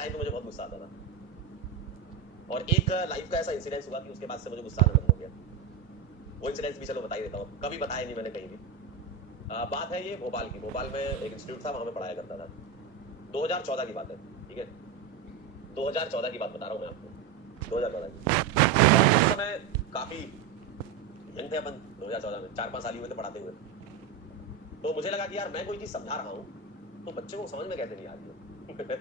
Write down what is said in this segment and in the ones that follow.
Time पे मुझे बहुत गुस्सा आता था, और एक लाइफ का ऐसा इंसिडेंस हुआ कि उसके बाद से मुझे गुस्सा आना बंद हो गया। वो इंसिडेंस भी चलो बता ही देता हूँ, कभी बताया नहीं मैंने कहीं भी। बात है ये भोपाल की। भोपाल में एक इंस्टीट्यूट था, वहां में पढ़ाया करता था। 2014 की बात है, ठीक है, 2014 की बात बता रहा हूँ मैं आपको, 2014 की। उस समय काफी यंग थे अपन 2014 में, 4-5 साल ही हुए थे पढ़ाते हुए। तो मुझे लगा कि यार मैं कोई चीज समझा रहा हूँ तो बच्चों को समझ में कैसे नहीं आ रही है।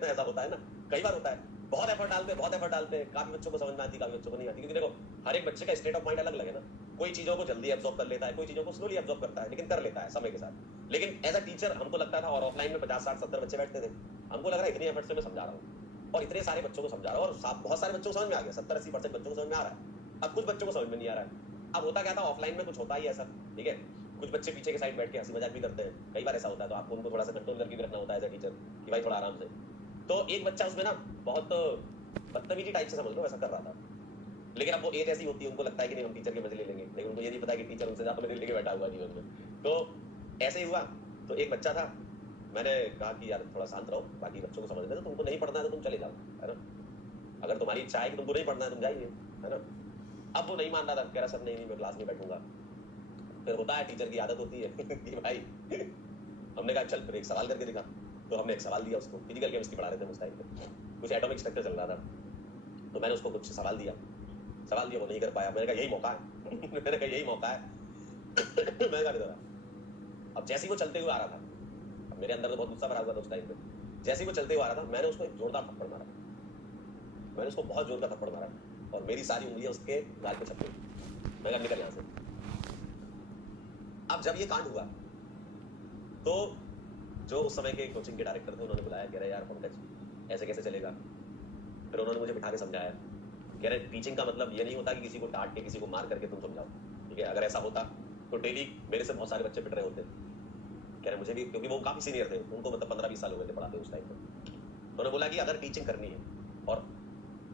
ऐसा होता है ना, कई बार होता है, बहुत एफर्ट डालते हैं, काफी बच्चों को समझ में आती, काफी बच्चों को नहीं आती। क्योंकि देखो हर एक बच्चे का स्टेट ऑफ माइंड अलग अलग है ना, कोई चीजों को जल्दी एब्जॉर्ब कर लेता है, कोई चीजों को स्लोली एब्जॉर्ब करता है, लेकिन कर लेता है समय के साथ। लेकिन एज अ टीचर हमको लगता था, और ऑफलाइन में 50, 60, 70 बच्चे बैठते थे, हमको लग रहा है इतनी एफर्ट से मैं समझा रहा हूँ और इतने सारे बच्चों को समझा रहा हूँ, और बहुत सारे बच्चों को समझ में आ गया, 70-80% बच्चों को समझ में आ रहा है। अब कुछ बच्चों को समझ में नहीं आ रहा है। अब होता क्या था, ऑफलाइन में कुछ होता ही ऐसा, ठीक है, कुछ बच्चे पीछे के साइड बैठ के हंसी मजाक भी करते हैं, कई बार ऐसा होता है, तो आपको उनको थोड़ा सा कंट्रोल करके भी रखना होता है एज अ टीचर कि भाई थोड़ा आराम से। तो एक बच्चा उसमें ना बहुत बदतमीजी टाइप से समझ लो ऐसा कर रहा था। लेकिन अब वो एज ऐसी होती है, उनको लगता है कि नहीं हम टीचर के मजे ले लेंगे, लेकिन उनको ये नहीं पता कि टीचर उनसे ज्यादा मजे लेके बैठा हुआ जीवन में। तो ऐसे ही हुआ। तो एक बच्चा था, मैंने कहा कि यार थोड़ा शांत रहो, बाकी बच्चों को समझने दो, तुमको नहीं पढ़ना है तो तुम चले जाओ, है ना, अगर तुम्हारी इच्छा है कि तुमको नहीं पढ़ना है तुम जाइए, है ना। अब वो नहीं मान रहा था, कह रहा सर नहीं मैं क्लास नहीं बैठूंगा। फिर होता है, टीचर की आदत होती है कि भाई हमने कहा चल फिर एक सवाल करके दिखा। तो हमने एक सवाल दिया उसको, फिजिकल केमिस्ट्री पढ़ा रहे थे उस टाइम पे, कुछ एटॉमिक स्ट्रक्चर चल रहा था। तो मैंने उसको कुछ सवाल दिया, वो नहीं कर पाया। मैंने कहा यही मौका है मैंने कहा यही मौका है मैं कहा इधर। अब जैसे ही वो चलते हुए आ रहा था, अब मेरे अंदर तो बहुत गुस्सा भरा हुआ था उस टाइम पे, जैसे ही वो चलते हुए आ रहा था मैंने उसको एक जोरदार थप्पड़ मारा, मैंने उसको बहुत जोर का थप्पड़ मारा, और मेरी सारी उंगलियां उसके गाल पे छप गई। मैं कहा निकल यहाँ से। अब जब ये कांड हुआ तो जो उस समय के कोचिंग के डायरेक्टर थे उन्होंने बुलाया, कह रहे यार पंकज ऐसे कैसे चलेगा। फिर उन्होंने मुझे बिठा के समझाया, कह रहे टीचिंग का मतलब ये नहीं होता कि किसी को डांट के किसी को मार करके तुम समझाओ, ठीक है, अगर ऐसा होता तो डेली मेरे से बहुत सारे बच्चे पिट रहे होते। कह रहे मुझे भी, क्योंकि वो काफी सीनियर थे, उनको मतलब 15-20 साल हो गए थे पढ़ाते उस टाइम पर। तो उन्होंने बोला कि अगर टीचिंग करनी है और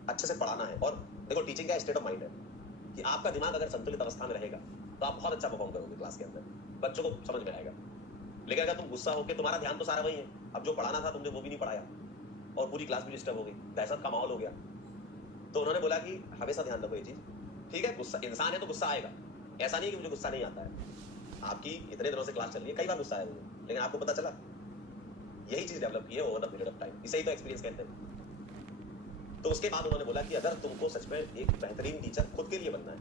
अच्छे से पढ़ाना है, और देखो टीचिंग का स्टेट ऑफ माइंड है कि आपका दिमाग अगर संतुलित अवस्था में रहेगा तो आप बहुत अच्छा परफॉर्म करोगे क्लास के अंदर, बच्चों को समझ में आएगा। लेकिन अगर तुम गुस्सा होकर, तुम्हारा ध्यान तो सारा वही है, अब जो पढ़ाना था तुमने वो भी नहीं पढ़ाया और पूरी क्लास भी डिस्टर्ब हो गई, दहशत का माहौल हो गया। तो उन्होंने बोला कि हमेशा ध्यान रखो ये चीज, ठीक है, गुस्सा इंसान है तो गुस्सा आएगा, ऐसा नहीं कि मुझे गुस्सा नहीं आता है। आपकी इतने दिनों से क्लास चल रही है, कई बार गुस्सा आया मुझे, लेकिन आपको पता चला, यही चीज डेवलप की है over the period of time, इसे ही तो एक्सपीरियंस कहते हैं। तो उसके बाद उन्होंने बोला कि अगर तुमको सच में एक बेहतरीन टीचर खुद के लिए बनना है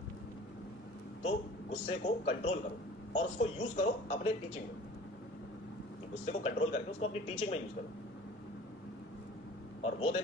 तो गुस्से को कंट्रोल करो और उसको यूज करो अपने टीचिंग में, गुस्से को कंट्रोल करके उसको अपनी टीचिंग में यूज करो। और वो दिन